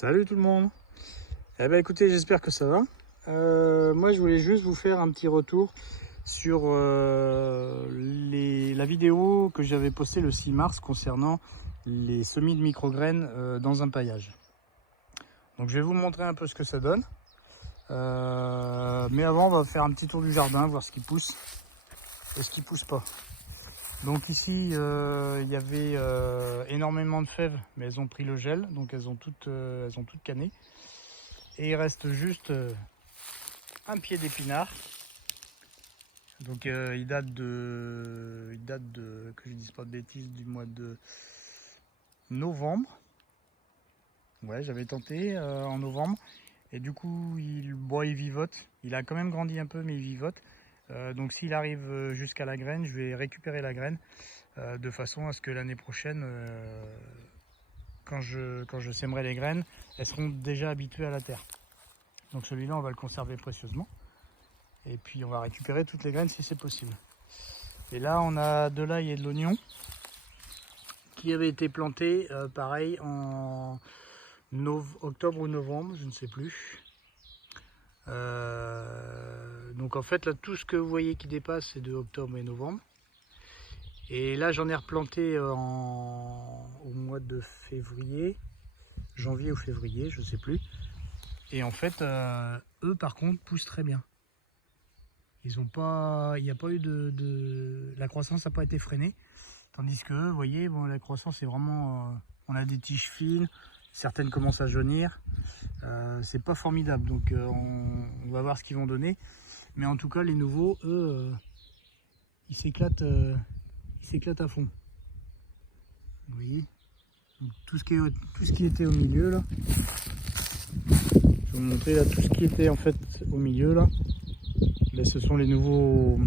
Salut tout le monde. Eh ben écoutez, j'espère que ça va. Moi je voulais juste vous faire un petit retour sur la vidéo que j'avais postée le 6 mars concernant les semis de micrograines dans un paillage. Donc je vais vous montrer un peu ce que ça donne. Mais avant on va faire un petit tour du jardin, voir ce qui pousse et ce qui pousse pas. Donc ici il y avait énormément de fèves, mais elles ont pris le gel, donc elles ont toutes cané. Et il reste juste un pied d'épinard. Donc il date de, que je ne dise pas de bêtises, du mois de novembre. Ouais, j'avais tenté en novembre. Et du coup, il vivote. Il a quand même grandi un peu, mais il vivote. Donc s'il arrive jusqu'à la graine, je vais récupérer la graine de façon à ce que l'année prochaine, quand je sèmerai les graines, elles seront déjà habituées à la terre. Donc celui-là, on va le conserver précieusement. Et puis on va récupérer toutes les graines si c'est possible. Et là, on a de l'ail et de l'oignon qui avaient été plantés, pareil, en octobre ou novembre, je ne sais plus. Donc en fait, là, tout ce que vous voyez qui dépasse, c'est de octobre et novembre. Et là, j'en ai replanté au mois de février, janvier ou février, je ne sais plus. Et en fait, eux, par contre, poussent très bien. Ils ont pas, il n'y a pas eu la croissance n'a pas été freinée. Tandis que, vous voyez, bon, la croissance est vraiment, on a des tiges fines, certaines commencent à jaunir. C'est pas formidable, donc on va voir ce qu'ils vont donner. Mais en tout cas, les nouveaux, eux, ils s'éclatent à fond. Vous voyez, donc, tout ce qui était au milieu là. Je vais vous montrer là tout ce qui était en fait au milieu là. Ben, ce sont les nouveaux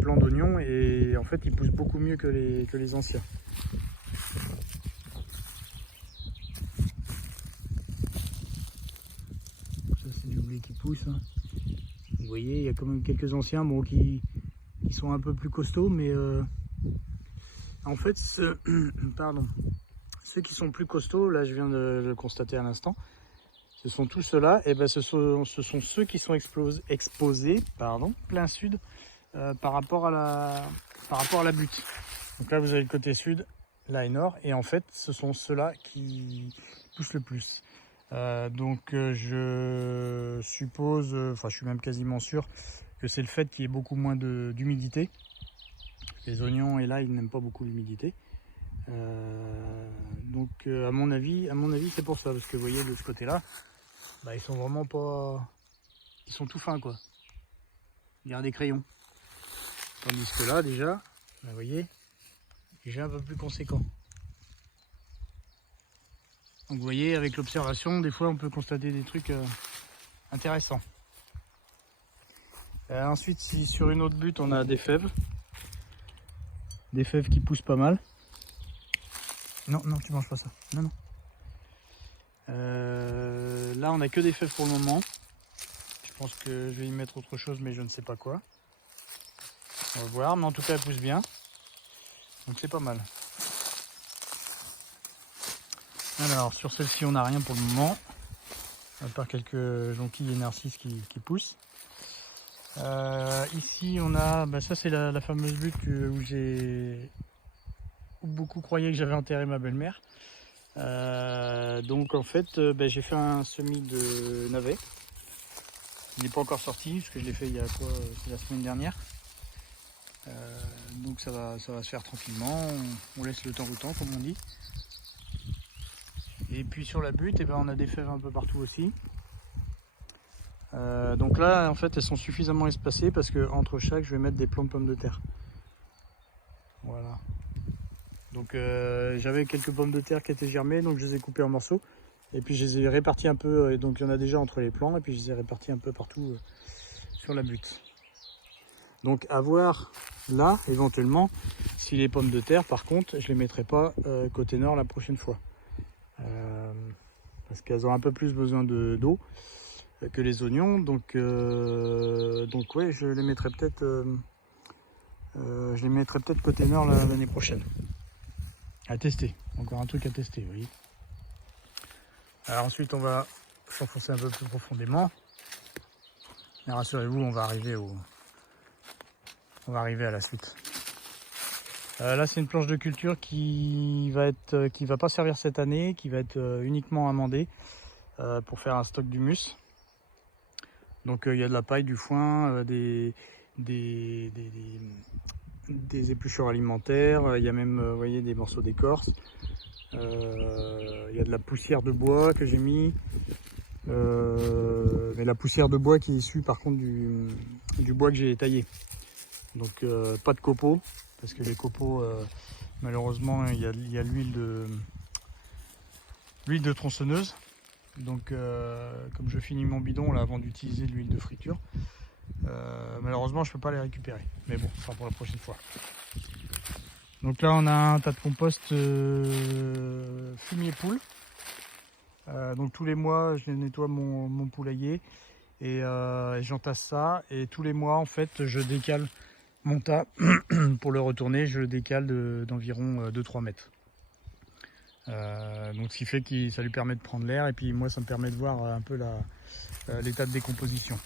plants d'oignons et en fait ils poussent beaucoup mieux que les anciens. Ça c'est du blé qui pousse. Hein. Vous voyez, il y a quand même quelques anciens bon, qui sont un peu plus costauds, mais en fait ceux qui sont plus costauds, là je viens de le constater à l'instant, ce sont tous ceux-là, et ben ce sont ceux qui sont exposés plein sud par rapport à la butte. Donc là vous avez le côté sud, là et nord, et en fait ce sont ceux-là qui poussent le plus. Donc je suppose, enfin je suis même quasiment sûr que c'est le fait qu'il y ait beaucoup moins d'humidité. Les oignons et là ils n'aiment pas beaucoup l'humidité. Donc à mon avis c'est pour ça, parce que vous voyez de ce côté là, bah, ils sont vraiment pas, ils sont tout fins quoi. Il y a des crayons. Tandis que là déjà, bah, vous voyez, déjà un peu plus conséquent. Donc vous voyez, avec l'observation, des fois on peut constater des trucs intéressants. Ensuite, si sur une autre butte on a des fèves qui poussent pas mal. Non, non, tu manges pas ça. Non, non. Là, on a que des fèves pour le moment. Je pense que je vais y mettre autre chose, mais je ne sais pas quoi. On va voir, mais en tout cas, elles poussent bien. Donc c'est pas mal. Alors, sur celle-ci, on n'a rien pour le moment. À part quelques jonquilles et narcisses qui poussent. Ici, on a... Bah, ça, c'est la fameuse butte où beaucoup croyaient que j'avais enterré ma belle-mère. Donc en fait j'ai fait un semis de navets. Il n'est pas encore sorti parce que je l'ai fait il y a quoi, c'est la semaine dernière. Donc ça va se faire tranquillement, on laisse le temps au temps comme on dit. Et puis sur la butte on a des fèves un peu partout aussi. Donc là en fait elles sont suffisamment espacées parce que entre chaque je vais mettre des plants de pommes de terre. Voilà. Donc j'avais quelques pommes de terre qui étaient germées, donc je les ai coupées en morceaux. Et puis je les ai répartis un peu, et donc il y en a déjà entre les plants, et puis je les ai répartis un peu partout sur la butte. Donc à voir là, éventuellement, si les pommes de terre, par contre, je les mettrai pas côté nord la prochaine fois. Parce qu'elles ont un peu plus besoin d'eau que les oignons, donc ouais, je les mettrai peut-être côté nord l'année prochaine. À tester, encore un truc à tester, vous voyez. Alors ensuite on va s'enfoncer un peu plus profondément. Mais rassurez-vous, on va arriver à la suite. Là c'est une planche de culture qui va pas servir cette année, qui va être uniquement amendée pour faire un stock d'humus. Donc il y a de la paille, du foin, des épluchures alimentaires, il y a même vous voyez, des morceaux d'écorce. Il y a de la poussière de bois que j'ai mis. Mais la poussière de bois qui est issue par contre du bois que j'ai taillé. Donc pas de copeaux, parce que les copeaux malheureusement il y a l'huile de tronçonneuse. Donc comme je finis mon bidon là avant d'utiliser de l'huile de friture, malheureusement je peux pas les récupérer. Mais bon, ce sera pour la prochaine fois. Donc là on a un tas de compost fumier poule. Donc tous les mois je nettoie mon poulailler et j'entasse ça, et tous les mois en fait je décale mon tas pour le retourner, je le décale d'environ 2-3 mètres. Donc ce qui fait que ça lui permet de prendre l'air, et puis moi ça me permet de voir un peu l'état de décomposition.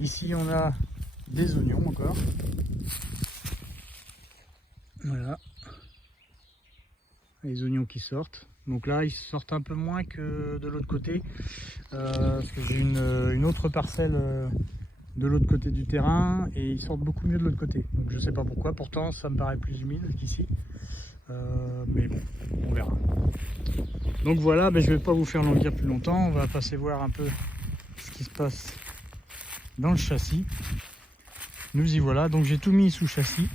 Ici on a des oignons encore. Voilà. Les oignons qui sortent. Donc là ils sortent un peu moins que de l'autre côté, parce que j'ai une autre parcelle de l'autre côté du terrain, et ils sortent beaucoup mieux de l'autre côté. Donc je sais pas pourquoi, pourtant ça me paraît plus humide qu'ici. Mais bon, on verra. Donc voilà, je vais pas vous faire languir plus longtemps, on va passer voir un peu ce qui se passe dans le châssis. Nous y voilà, donc j'ai tout mis sous châssis,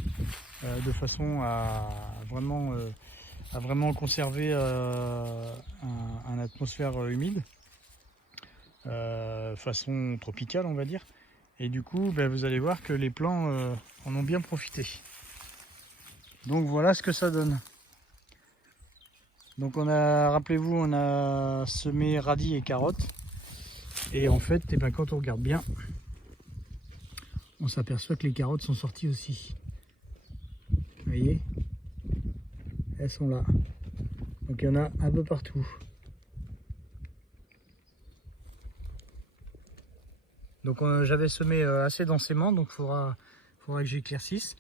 de façon à vraiment conserver un atmosphère humide, façon tropicale on va dire. Et du coup vous allez voir que les plants en ont bien profité. Donc voilà ce que ça donne. Donc rappelez-vous, on a semé radis et carottes, et en fait quand on regarde bien, on s'aperçoit que les carottes sont sorties aussi. Vous voyez, elles sont là. Donc il y en a un peu partout. Donc j'avais semé assez densément, donc il faudra que j'éclaircisse.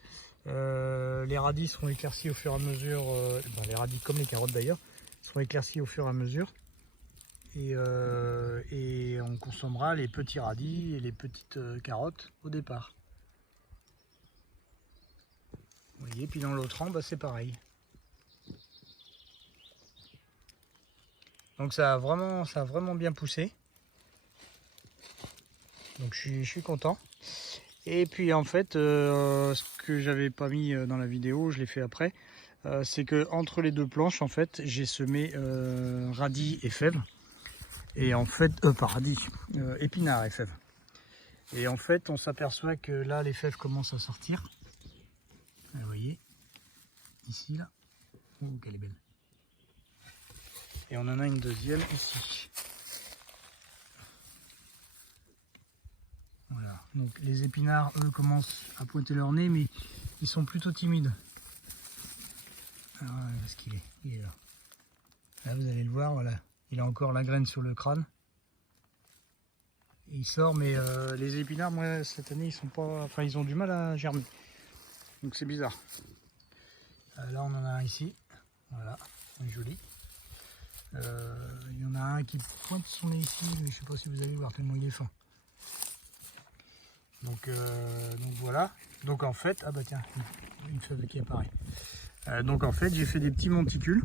Les radis seront éclaircis au fur et à mesure, les radis comme les carottes d'ailleurs, seront éclaircis au fur et à mesure. Et on consommera les petits radis et les petites carottes au départ. Vous voyez, puis dans l'autre rang, c'est pareil. Donc ça a vraiment bien poussé. Donc je suis content. Et puis en fait, ce que j'avais pas mis dans la vidéo, je l'ai fait après, c'est que entre les deux planches, en fait, j'ai semé radis et fèves. Et en fait, pas radis, épinards et fèves. Et en fait, on s'aperçoit que là, les fèves commencent à sortir. Vous voyez, ici, là. Oh, qu'elle est belle. Et on en a une deuxième ici. Voilà, donc les épinards, eux, commencent à pointer leur nez, mais ils sont plutôt timides. Alors, où est-ce qu'il est? Il est là. Là, vous allez le voir, voilà. Il a encore la graine sur le crâne. Et il sort, mais les épinards, moi, cette année, ils ont du mal à germer. Donc c'est bizarre. Là, on en a un ici. Voilà, un joli. Il y en a un qui pointe son nez ici, mais je ne sais pas si vous allez voir tellement il est fin. Donc voilà. Donc en fait, ah bah tiens, une feuille qui apparaît. Donc en fait, j'ai fait des petits monticules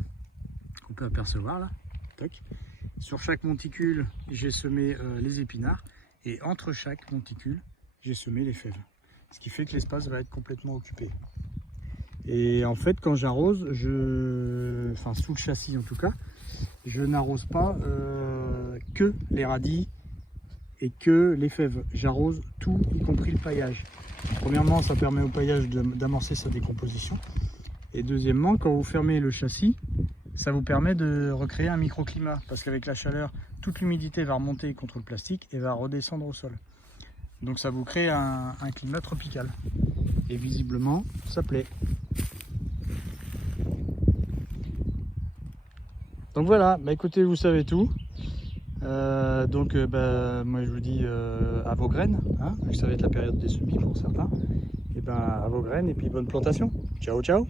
qu'on peut apercevoir là. Tac. Sur chaque monticule, j'ai semé les épinards, et entre chaque monticule, j'ai semé les fèves. Ce qui fait que l'espace va être complètement occupé. Et en fait, quand j'arrose, enfin sous le châssis en tout cas, je n'arrose pas que les radis et que les fèves. J'arrose tout, y compris le paillage. Premièrement, ça permet au paillage d'amorcer sa décomposition. Et deuxièmement, quand vous fermez le châssis, ça vous permet de recréer un microclimat. Parce qu'avec la chaleur, toute l'humidité va remonter contre le plastique et va redescendre au sol. Donc ça vous crée un climat tropical. Et visiblement, ça plaît. Donc voilà, bah écoutez, vous savez tout. Moi je vous dis à vos graines, hein, vu que ça va être la période des semis pour certains. Et ben à vos graines et puis bonne plantation. Ciao ciao.